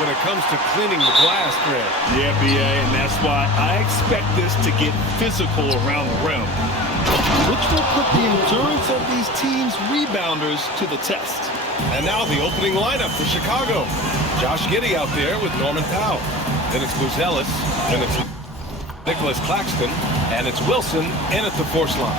when it comes to cleaning the glass, Greg. Yeah, BA, and that's why I expect this to get physical around the rim, which will put the endurance of these teams' rebounders to the test. And now the opening lineup for Chicago. Josh Giddey out there with Norman Powell. Then it's Ellis. Then it's Nicholas Claxton. And it's Wilson in at the force line.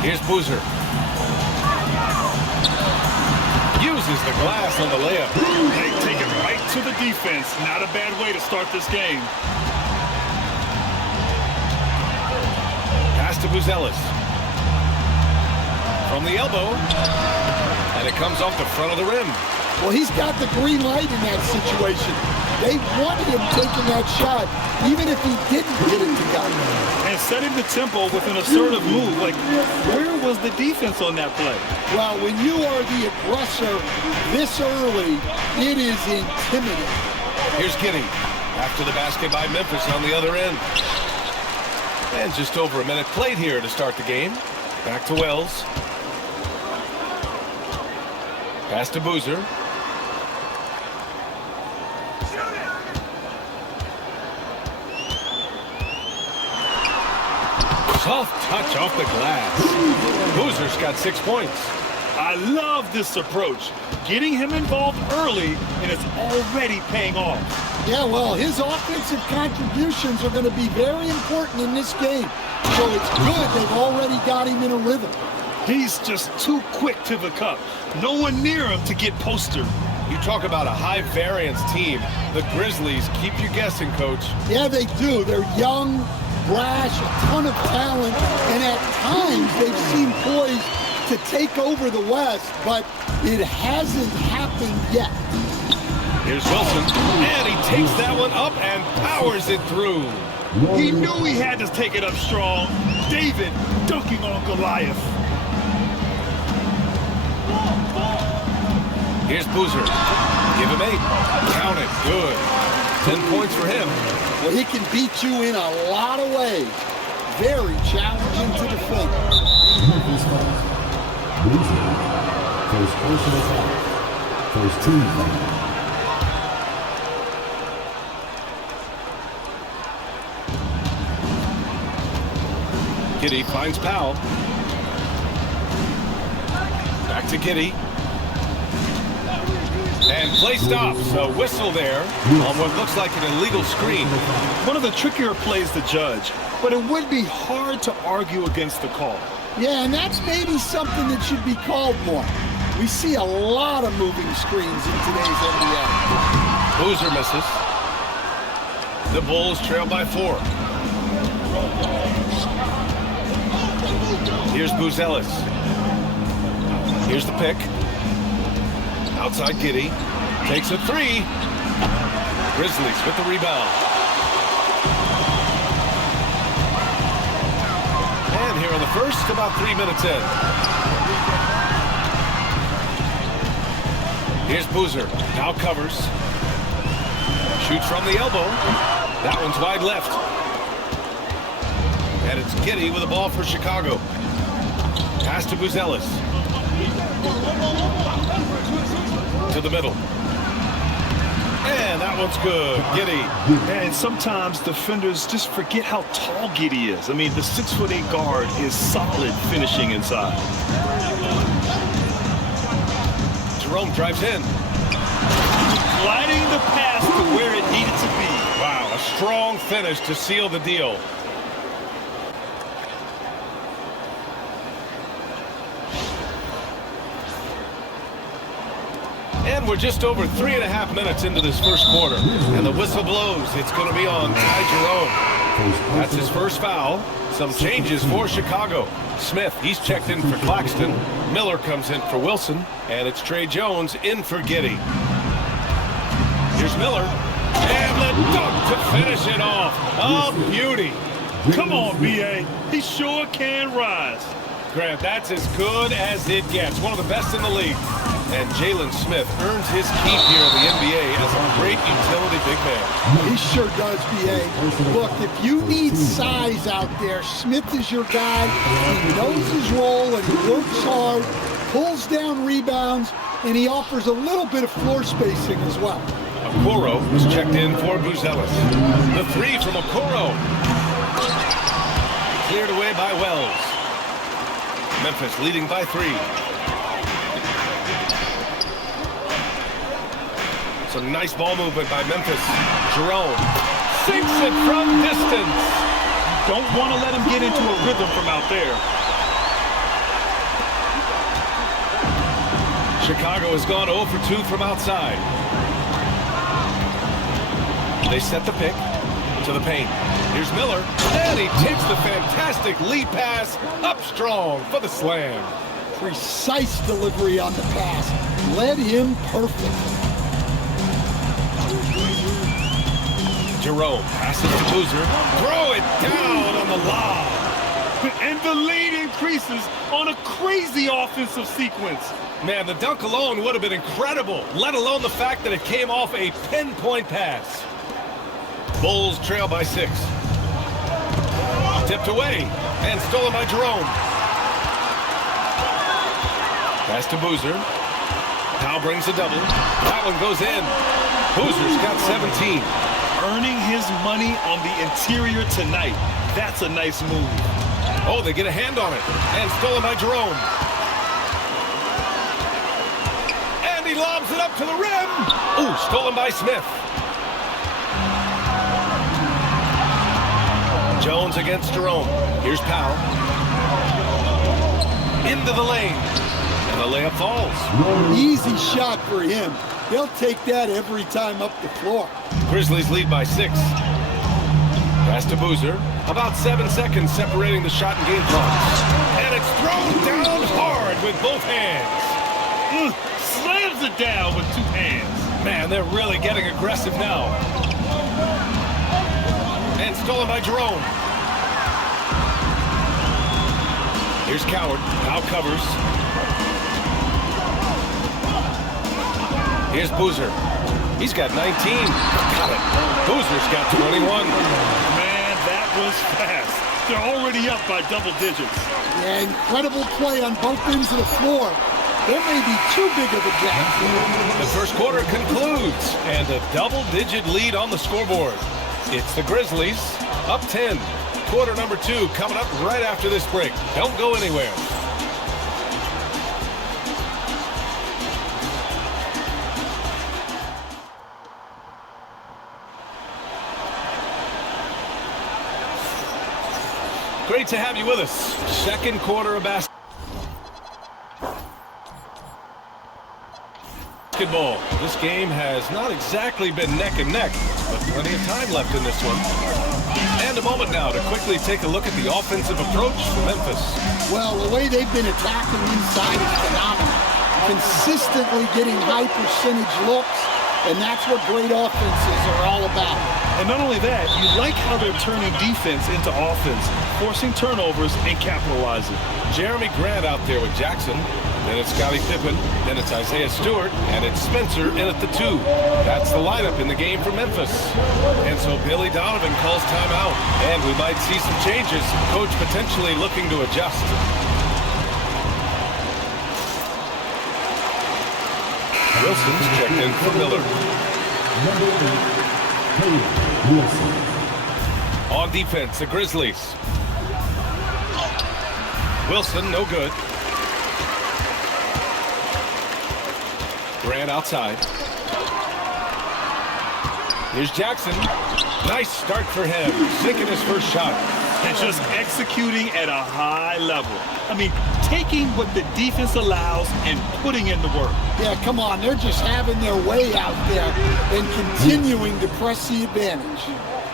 Here's Boozer. Uses the glass on the layup. Hey, take it right to the defense. Not a bad way to start this game. Pass to Ellis. From the elbow. And it comes off the front of the rim. Well, he's got the green light in that situation. They want him taking that shot, even if he didn't get it to go. And setting the tempo with an assertive move. Like, where was the defense on that play? Well, when you are the aggressor this early, it is intimidating. Here's Giddey. After the basket by Memphis on the other end. And just over a minute played here to start the game. Back to Wells. Pass to Boozer. Soft touch off the glass. Boozer's got 6 points. I love this approach. Getting him involved early, and it's already paying off. Yeah, well, his offensive contributions are going to be very important in this game. So it's good they've already got him in a rhythm. He's just too quick to the cup. No one near him to get postered. You talk about a high-variance team. The Grizzlies keep you guessing, Coach. Yeah, they do. They're young, brash, a ton of talent, and at times they've seemed poised to take over the West, but it hasn't happened yet. Here's Wilson, and he takes that one up and powers it through. He knew he had to take it up strong. David dunking on Goliath. Here's Boozer. Give him 8. Count it. Good. 10 points for him. Well, he can beat you in a lot of ways. Very challenging to defend. Boozer. First personal foul. First team foul. Giddey finds Powell. Back to Giddey. And play stops. A whistle there on what looks like an illegal screen. One of the trickier plays to judge, but it would be hard to argue against the call. Yeah, and that's maybe something that should be called more. We see a lot of moving screens in today's NBA. Boozer misses. The Bulls trail by 4. Here's Ellis. Here's the pick. Outside Giddey. Takes a 3. Grizzlies with the rebound. And here in the first, about 3 minutes in. Here's Boozer. Now covers. Shoots from the elbow. That one's wide left. And it's Giddey with the ball for Chicago. Pass to Ellis. To the middle. And that one's good. Giddey. And sometimes defenders just forget how tall Giddey is. I mean, the 6'8" guard is solid finishing inside. Jerome drives in. Gliding the pass to where it needed to be. Wow, a strong finish to seal the deal. And we're just over 3.5 minutes into this first quarter. And the whistle blows. It's going to be on Ty Jerome. That's his first foul. Some changes for Chicago. Smith, he's checked in for Claxton. Miller comes in for Wilson. And it's Trey Jones in for Giddey. Here's Miller. And the dunk to finish it off. A beauty. Come on, B.A. He sure can rise. Grant, that's as good as it gets. One of the best in the league. And Jalen Smith earns his keep here in the NBA as a great utility big man. He sure does, B.A. Look, if you need size out there, Smith is your guy. He knows his role and he works hard, pulls down rebounds, and he offers a little bit of floor spacing as well. A Okoro is checked in for Vucevic. The three from Okoro. Cleared away by Wells. Memphis leading by 3. Some nice ball movement by Memphis. Jerome sinks it from distance. Don't want to let him get into a rhythm from out there. Chicago has gone 0 for 2 from outside. They set the pick to the paint. Here's Miller, and he takes the fantastic lead pass up strong for the slam. Precise delivery on the pass. Led him perfect. Jerome passes to Boozer. Throw it down on the lob. And the lead increases on a crazy offensive sequence. Man, the dunk alone would have been incredible, let alone the fact that it came off a pinpoint pass. Bulls trail by 6. Tipped away and stolen by Jerome. Pass to Boozer. Powell brings a double. That one goes in. Boozer's got 17. Earning his money on the interior tonight. That's a nice move. Oh, they get a hand on it. And stolen by Jerome. And he lobs it up to the rim. Ooh, stolen by Smith. Jones against Jerome. Here's Powell. Into the lane. And the layup falls. Easy shot for him. He'll take that every time up the floor. Grizzlies lead by 6. Pass to Boozer. About 7 seconds separating the shot and game clocks. And it's thrown down hard with both hands. Slams it down with 2 hands. Man, they're really getting aggressive now. And stolen by Jerome. Here's Coward. Now covers. Here's Boozer. He's got 19. Got it. Boozer's got 21. Man, that was fast. They're already up by double digits. Yeah, incredible play on both ends of the floor. There may be too big of a gap. The first quarter concludes, and a double-digit lead on the scoreboard. It's the Grizzlies up 10. Quarter number 2 coming up right after this break. Don't go anywhere. Great to have you with us. Second quarter of basketball. This game has not exactly been neck and neck, but plenty of time left in this one. And a moment now to quickly take a look at the offensive approach for Memphis. Well, the way they've been attacking inside is phenomenal. Consistently getting high percentage looks, and that's what great offenses are all about. And not only that, you like how they're turning defense into offense, forcing turnovers and capitalizing. Jeremy Grant out there with Jackson. Then it's Scottie Pippen. Then it's Isaiah Stewart. And it's Spencer in at the 2. That's the lineup in the game for Memphis. And so Billy Donovan calls timeout. And we might see some changes. Coach potentially looking to adjust. Wilson's checked in for Miller. On defense, the Grizzlies. Wilson, no good. Grant outside. Here's Jackson. Nice start for him. Sinking his first shot. And just executing at a high level. I mean, taking what the defense allows and putting in the work. Yeah, come on. They're just having their way out there and continuing to press the advantage.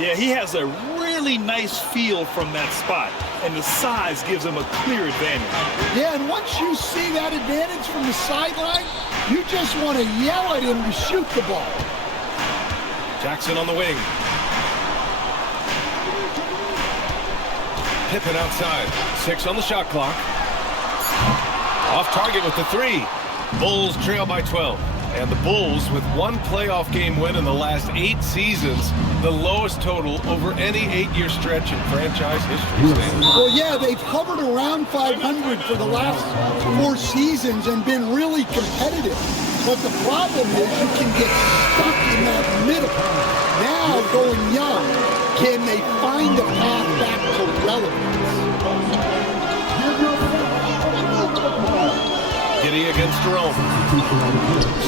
Yeah, he has a really nice feel from that spot, and the size gives him a clear advantage. Yeah, and once you see that advantage from the sideline, you just want to yell at him to shoot the ball. Jackson on the wing. Pippen outside. 6 on the shot clock. Off target with the 3. Bulls trail by 12. And the Bulls with 1 playoff game win in the last 8 seasons, the lowest total over any 8-year stretch in franchise history. Well, yeah, they've hovered around 500 for the last 4 seasons and been really competitive. But the problem is you can get stuck in that middle. Now, going young, can they find a path back to relevance? Giddy against Jerome.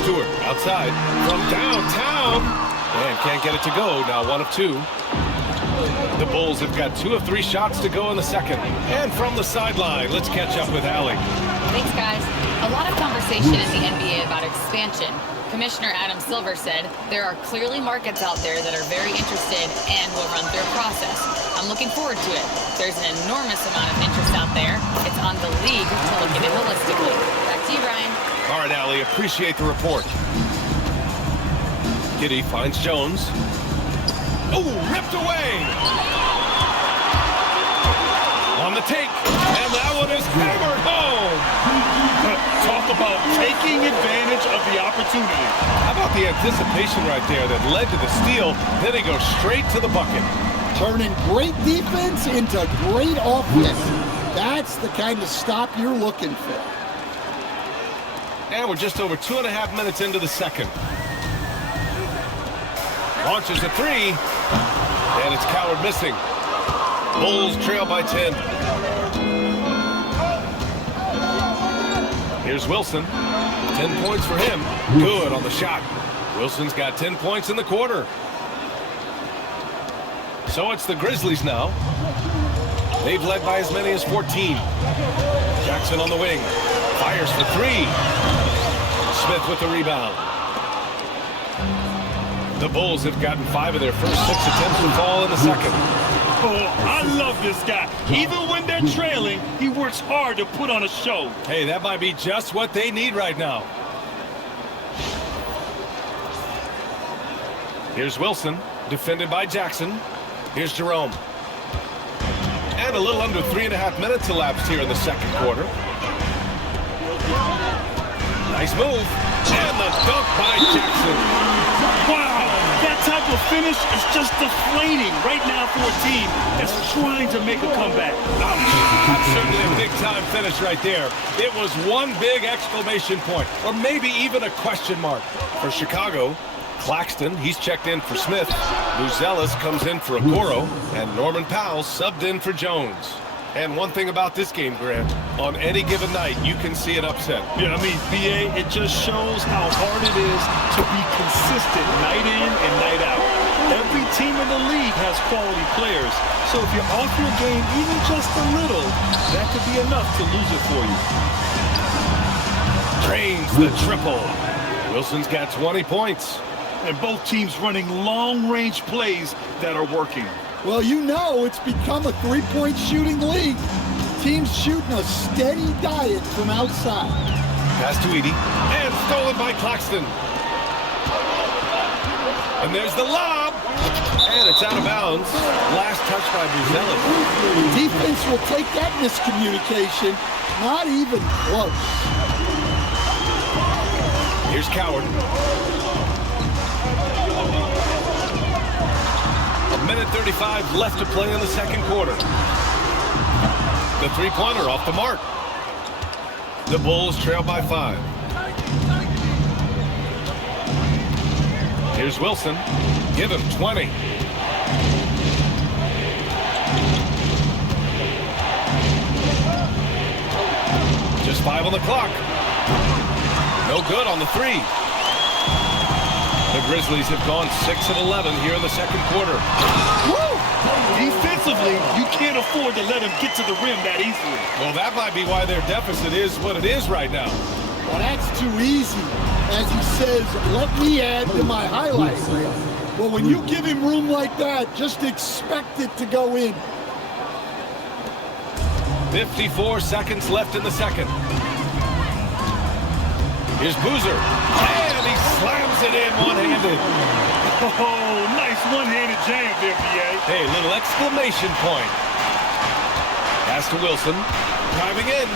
Stewart outside from downtown. And can't get it to go. Now 1 of 2. The Bulls have got 2 of 3 shots to go in the second. And from the sideline, let's catch up with Allie. Thanks, guys. A lot of conversation in the NBA about expansion. Commissioner Adam Silver said there are clearly markets out there that are very interested and will run through a process. I'm looking forward to it. There's an enormous amount of interest out there. It's on the league to look at it holistically. Back to you, Ryan. All right, Allie, appreciate the report. Giddy finds Jones. Oh, ripped away! On the take, and that one is hammered home! Talk about taking advantage of the opportunity. How about the anticipation right there that led to the steal, then he goes straight to the bucket. Turning great defense into great offense. That's the kind of stop you're looking for. And we're just over 2.5 minutes into the second. Launches a 3, and it's Coward missing. Bulls trail by 10. Here's Wilson. 10 points for him. Good on the shot. Wilson's got 10 points in the quarter. So it's the Grizzlies now. They've led by as many as 14. Jackson on the wing. Fires for 3. Smith with the rebound. The Bulls have gotten 5 of their first 6 attempts to fall in the second. Oh, I love this guy. Even when they're trailing, he works hard to put on a show. Hey, that might be just what they need right now. Here's Wilson, defended by Jackson. Here's Jerome. And a little under 3.5 minutes elapsed here in the second quarter. Nice move. And the dunk by Jackson. Wow, that type of finish is just deflating right now for a team that's trying to make a comeback. That's certainly a big-time finish right there. It was one big exclamation point, or maybe even a question mark. For Chicago, Claxton, he's checked in for Smith. Ellis comes in for Okoro, and Norman Powell subbed in for Jones. And one thing about this game, Grant, on any given night, you can see an upset. Yeah, I mean, BA, it just shows how hard it is to be consistent night in and night out. Every team in the league has quality players. So if you're off your game even just a little, that could be enough to lose it for you. Drains the triple. Wilson's got 20 points. And both teams running long-range plays that are working. Well, you know it's become a three-point shooting league. Teams shooting a steady diet from outside. Pass to Edey, and stolen by Claxton. And there's the lob, and it's out of bounds. Last touch by Vucevic. Defense will take that miscommunication. Not even close. Here's Coward. Minute 35 left to play in the second quarter. The three-pointer off the mark. The Bulls trail by 5. Here's Wilson. Give him 20. Just 5 on the clock. No good on the 3. The Grizzlies have gone 6 of 11 here in the second quarter. Woo! Defensively, you can't afford to let him get to the rim that easily. Well, that might be why their deficit is what it is right now. Well, that's too easy. As he says, let me add to my highlights. Well, when you give him room like that, just expect it to go in. 54 seconds left in the second. Here's Boozer. And he slams it in one-handed. Oh, nice one-handed jam there, BA. Hey, little exclamation point. Pass to Wilson. Driving in.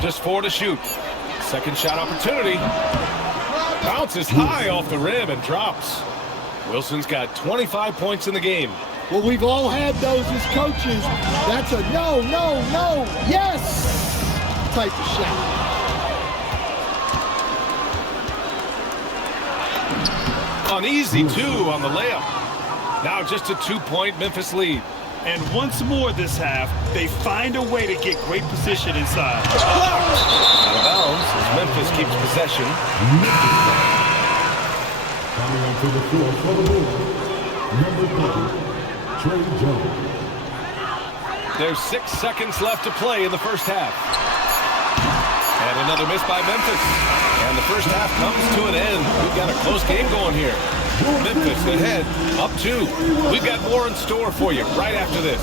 Just 4 to shoot. Second shot opportunity. Bounces high off the rim and drops. Wilson's got 25 points in the game. Well, we've all had those as coaches. That's a no, no, no, yes type of shot. An easy 2 on the layup. Now just a 2-point Memphis lead. And once more this half, they find a way to get great position inside. Out of bounds as Memphis keeps possession. Coming onto the floor for the board, number 30, Trey Jones. There's 6 seconds left to play in the first half. And another miss by Memphis. And the first half comes to an end. We've got a close game going here. Memphis ahead, up 2. We've got more in store for you right after this.